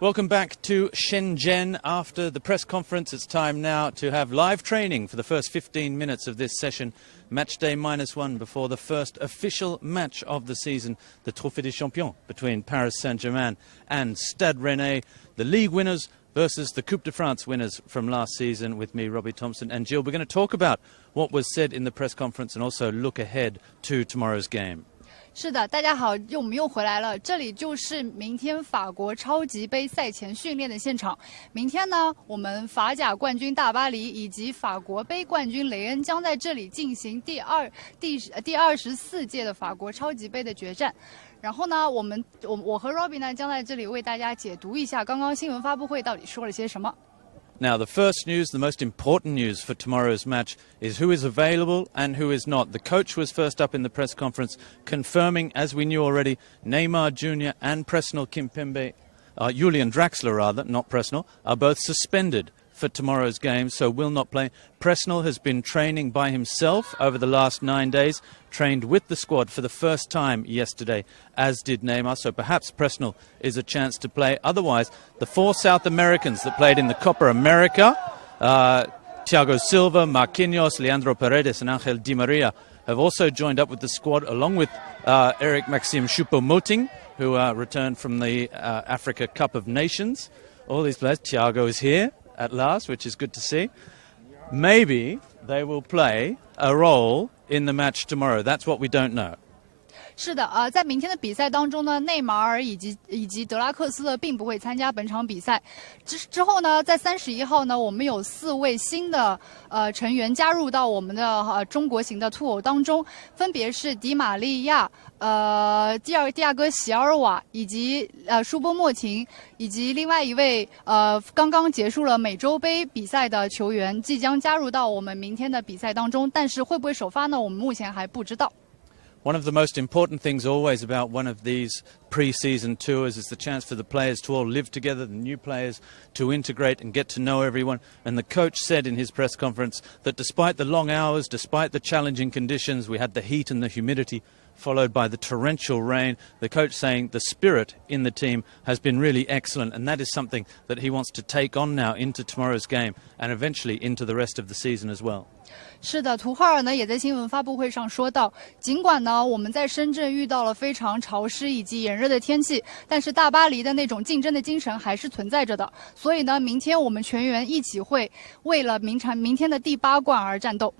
Welcome back to Shenzhen. After the press conference, it's time now to have live training for the first 15 minutes of this session. Match day -1 before the first official match of the season, the Trophée des Champions between Paris Saint-Germain and Stade Rennais, the league winners versus the Coupe de France winners from last season. With me, Robbie Thompson and Jill. We're going to talk about what was said in the press conference and also look ahead to tomorrow's game. 是的，大家好，我们又回来了。这里就是明天法国超级杯赛前训练的现场。明天呢，我们法甲冠军大巴黎以及法国杯冠军雷恩将在这里进行第24届的法国超级杯的决战。然后呢，我和 Robbie 呢将在这里为大家解读一下刚刚新闻发布会到底说了些什么。Now, the first news, the most important news for tomorrow's match is who is available and who is not. The coach was first up in the press conference, confirming, as we knew already, Neymar Jr. and Presnel Kimpembe, Julian Draxler rather, not Presnel, are both suspended for tomorrow's game, so will not play. Presnel has been training by himself over the last 9 days, trained with the squad for the first time yesterday, as did Neymar, so perhaps Presnel is a chance to play. Otherwise, the 4 South Americans that played in the Copa America, Thiago Silva, Marquinhos, Leandro Paredes and Angel Di Maria, have also joined up with the squad, along with Eric Maxime Choupo-Moting, who returned from the Africa Cup of Nations. All these players, Thiago is here at last, which is good to see. Maybe they will play a role in the match tomorrow. That's what we don't know. 是的，在明天的比赛当中呢，内马尔以及德拉克斯勒并不会参加本场比赛。之后呢，在31号呢，我们有4位新的成员加入到我们的中国行的兔偶当中，分别是迪玛利亚、蒂亚戈席尔瓦以及舒波莫廷，以及另外一位刚刚结束了美洲杯比赛的球员，即将加入到我们明天的比赛当中。但是会不会首发呢？我们目前还不知道。One of the most important things always about one of these pre-season tours is the chance for the players to all live together, the new players to integrate and get to know everyone. And the coach said in his press conference that despite the long hours, despite the challenging conditions, we had the heat and the humidity, followed by the torrential rain. The coach saying the spirit in the team has been really excellent, and that is something that he wants to take on now into tomorrow's game and eventually into the rest of the season as well. 是的，图赫尔呢也在新闻发布会上说到，尽管呢我们在深圳遇到了非常潮湿以及炎热的天气，但是大巴黎的那种竞争的精神还是存在着的。所以呢，明天我们全员一起会为了明天的第8冠而战斗。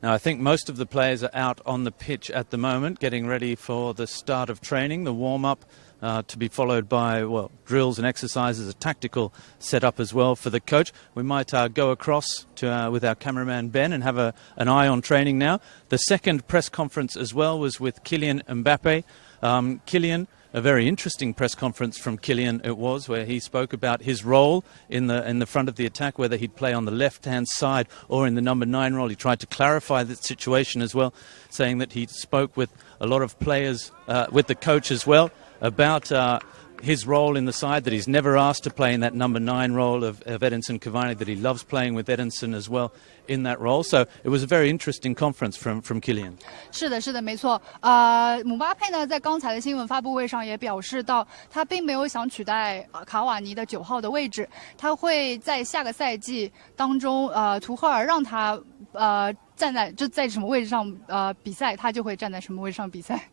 Now, I think most of the players are out on the pitch at the moment, getting ready for the start of training, the warm-up, to be followed by, well, drills and exercises, a tactical setup as well for the coach. We might go across to with our cameraman Ben and have an eye on training now. The second press conference as well was with Kylian Mbappe. Kylian, a very interesting press conference from Kylian it was, where he spoke about his role in the front of the attack, whether he'd play on the left-hand side or in the number 9 role. He tried to clarify the situation as well, saying that he spoke with a lot of players, with the coach as well, about his role in the side, that he's never asked to play in that number 9 role of Edinson Cavani, that he loves playing with Edinson as well in that role. So it was a very interesting conference from Kylian. 是的，是的，没错。姆巴佩呢，在刚才的新闻发布会上也表示到，他并没有想取代卡瓦尼的9号的位置，他会在下个赛季当中，图赫尔让他站在什么位置上比赛，他就会站在什么位置上比赛。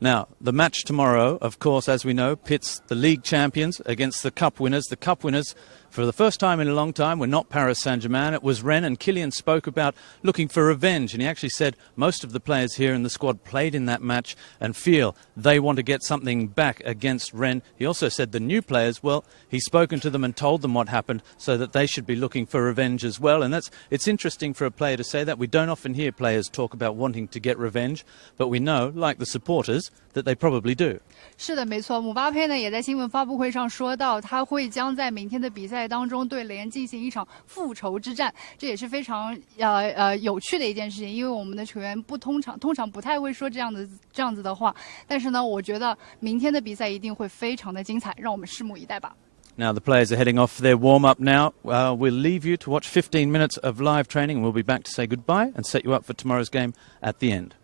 Now, the match tomorrow, of course, as we know, pits the league champions against the cup winners. The cup winners, for the first time in a long time, were not Paris Saint-Germain. It was Rennes, and Kylian spoke about looking for revenge. And he actually said most of the players here in the squad played in that match and feel they want to get something back against Rennes. He also said the new players, well, he's spoken to them and told them what happened so that they should be looking for revenge as well. And it's interesting for a player to say that. We don't often hear players talk about wanting to get revenge, but we know, like the supporters, that they probably do. 是的，没错。姆巴佩呢也在新闻发布会上说到，他会将在明天的比赛当中对雷恩进行一场复仇之战，这也是非常有趣的一件事情，因为我们的球员通常不太会说这样子的话。但是呢，我觉得明天的比赛一定会非常的精彩，让我们拭目以待吧。Now the players are heading off for their warm-up now. We'll leave you to watch 15 minutes of live training, and we'll be back to say goodbye and set you up for tomorrow's game at the end.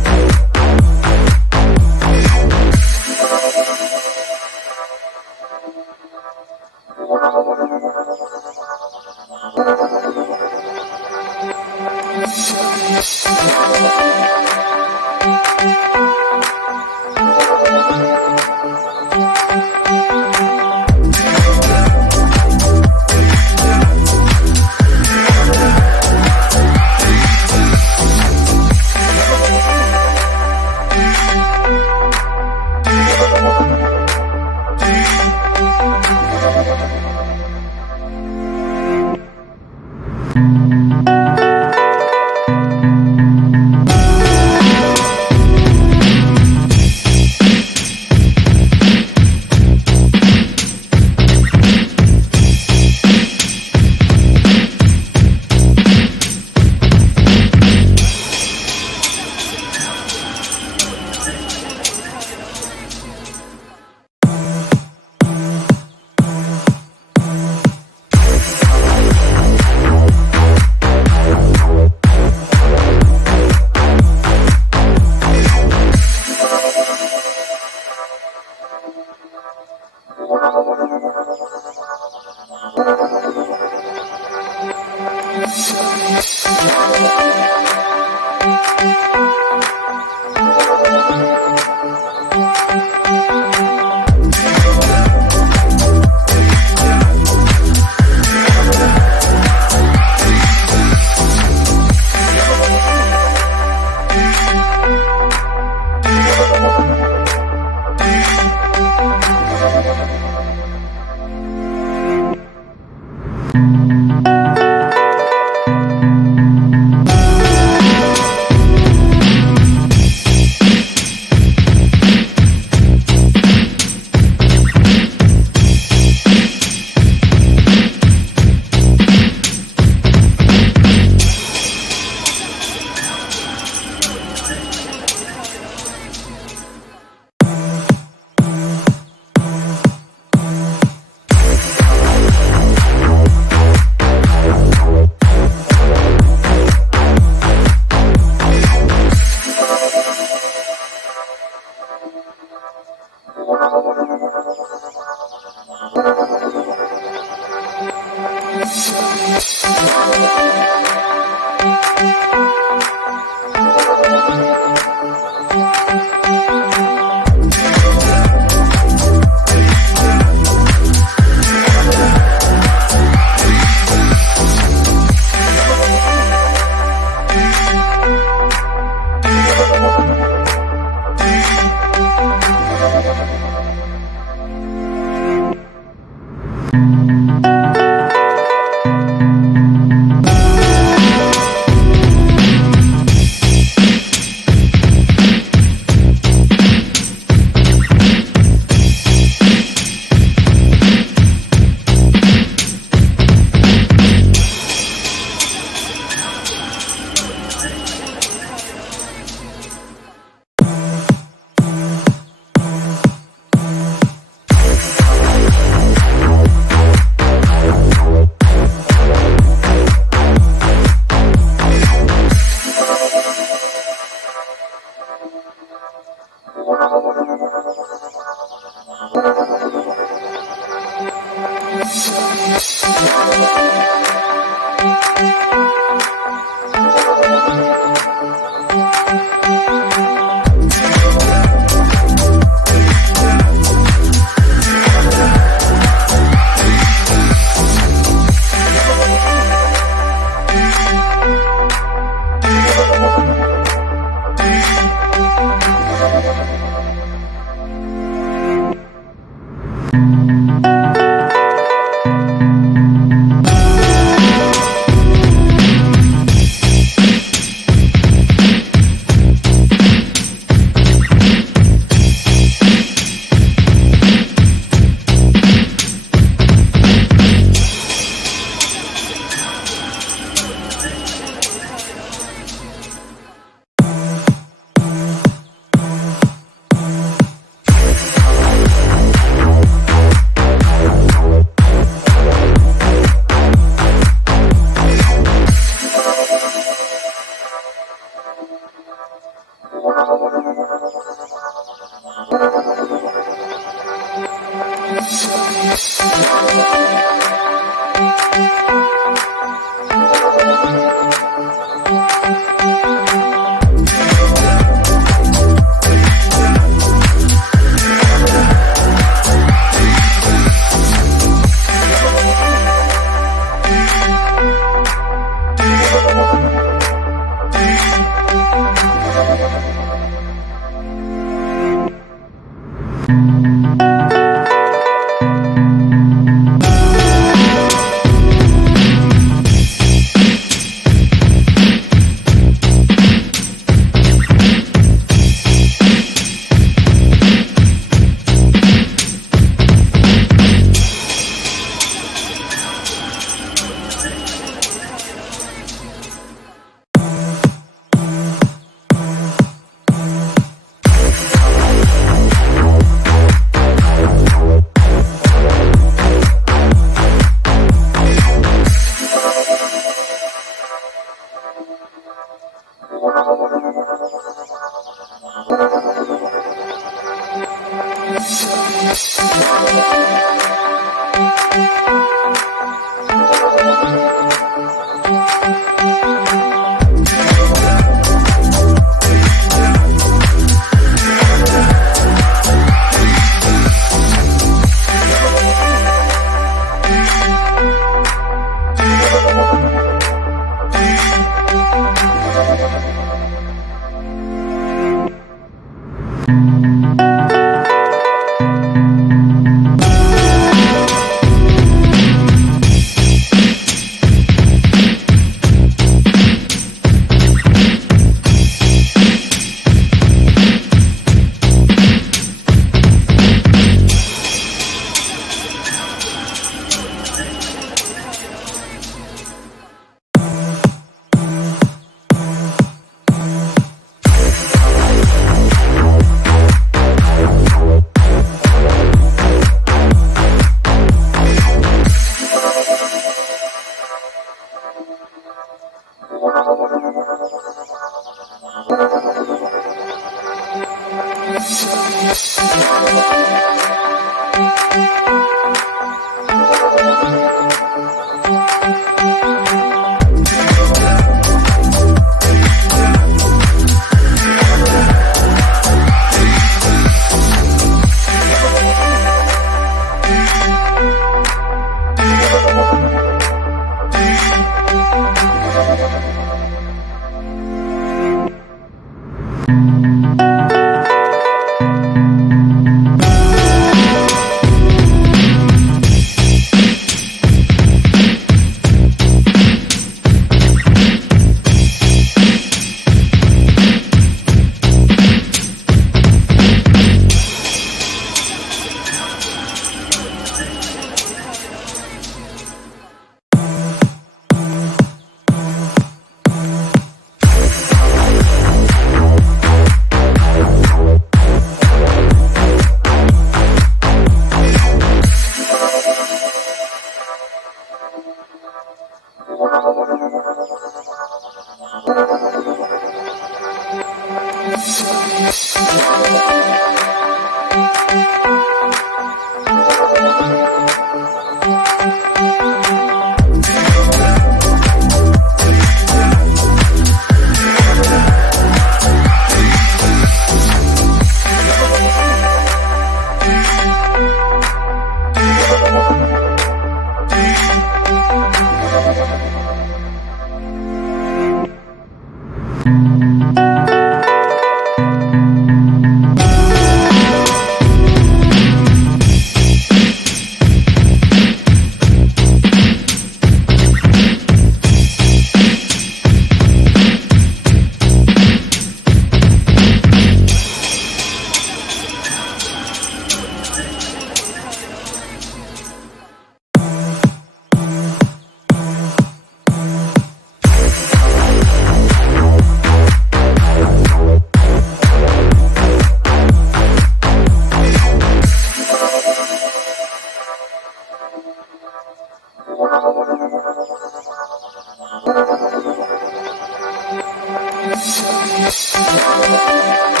Thank you.